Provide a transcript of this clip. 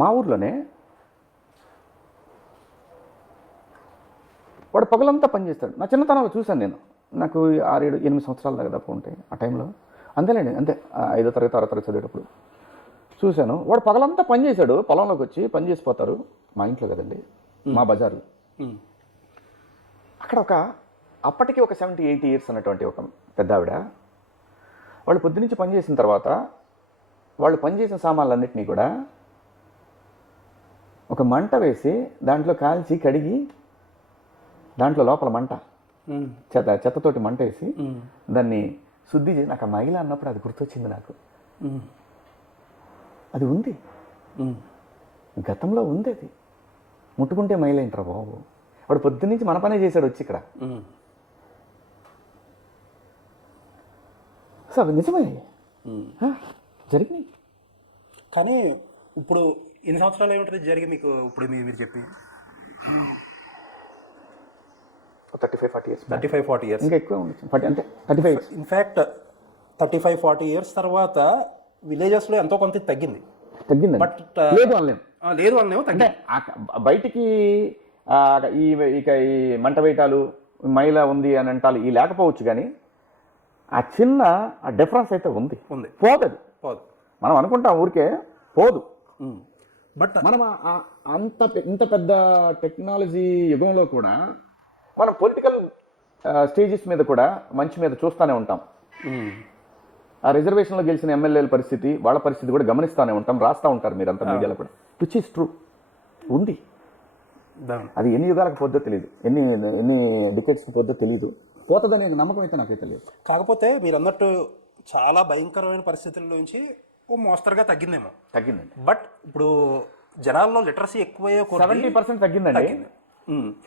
మా ఊర్లోనే వాడు పగలంతా పనిచేస్తాడు. నా చిన్నతనంలో చూశాను నేను. నాకు 6, 7, 8 సంవత్సరాల దాకా ఉంటాయి ఆ టైంలో. అంతేలేండి, అంతే 5వ తరగతి 6వ తరగతి చదివేటప్పుడు చూశాను. వాడు పగలంతా పని చేశాడు, పొలంలోకి వచ్చి పని చేసిపోతారు. మా ఇంట్లో కదండి, మా బజార్లో. అక్కడ అప్పటికి ఒక 70, 80 ఇయర్స్ అన్నటువంటి ఒక పెద్ద ఆవిడ, వాళ్ళు పొద్దునుంచి పని చేసిన తర్వాత వాళ్ళు పనిచేసిన సామాన్లన్నింటినీ కూడా ఒక మంట వేసి దాంట్లో కాల్చి కడిగి, దాంట్లో లోపల మంట చెత్తతోటి మంట వేసి దాన్ని శుద్ధి చేసి, నాకు ఆ మహిళ అన్నప్పుడు అది గుర్తొచ్చింది. నాకు అది ఉంది, గతంలో ఉంది. అది ముట్టుకుంటే మహిళ ఏంట్రా బాబు. వాడు పొద్దున్నుంచి మన పనే చేశాడు వచ్చి ఇక్కడ. సో అవి నిజమే జరిగినాయి. కానీ ఇప్పుడు ఎన్ని సంవత్సరాలు ఏమిటది జరిగి మీకు? ఇప్పుడు మీరు చెప్పి 35-40 ఇయర్స్, 35-40 ఇయర్స్ ఇంకా ఎక్కువ ఉండొచ్చు, అంటే 35. ఇన్ఫ్యాక్ట్ 35-40 ఇయర్స్ తర్వాత విలేజెస్లో ఎంతో కొంత తగ్గింది. బట్ లేదు అనలేము, లేదు అనలేము. అంటే బయటికి ఇక ఈ మంట వేయటాలు, మహిళ ఉంది అని అంటాలు ఈ లేకపోవచ్చు, కానీ ఆ చిన్న డిఫరెన్స్ అయితే ఉంది. పోదు మనం అనుకుంటాం ఊరికే పోదు. బట్ మనం ఇంత పెద్ద టెక్నాలజీ యుగంలో కూడా మనం పొలిటికల్ స్టేజెస్ మీద కూడా మంచి మీద చూస్తూనే ఉంటాం. ఆ రిజర్వేషన్లో గెలిచిన ఎమ్మెల్యేల పరిస్థితి, వాళ్ళ పరిస్థితి కూడా గమనిస్తూనే ఉంటాం, రాస్తూ ఉంటారు మీరంతా మీడియాలో కూడా. విచ్ ఈస్ ట్రూ, ఉంది. అది ఎన్ని యుగాలకు పోద్దో తెలియదు, ఎన్ని డికెట్స్కి పోద్దో తెలియదు. పోతుందనే నమ్మకం అయితే నాకైతే లేదు. కాకపోతే మీరు అన్నట్టు చాలా భయంకరమైన పరిస్థితుల నుంచి ఓ మోస్తరుగా తగ్గిందండి. బట్ ఇప్పుడు జనాల్లో లిటరసీ ఎక్కువయ్యే 70% తగ్గిందండి.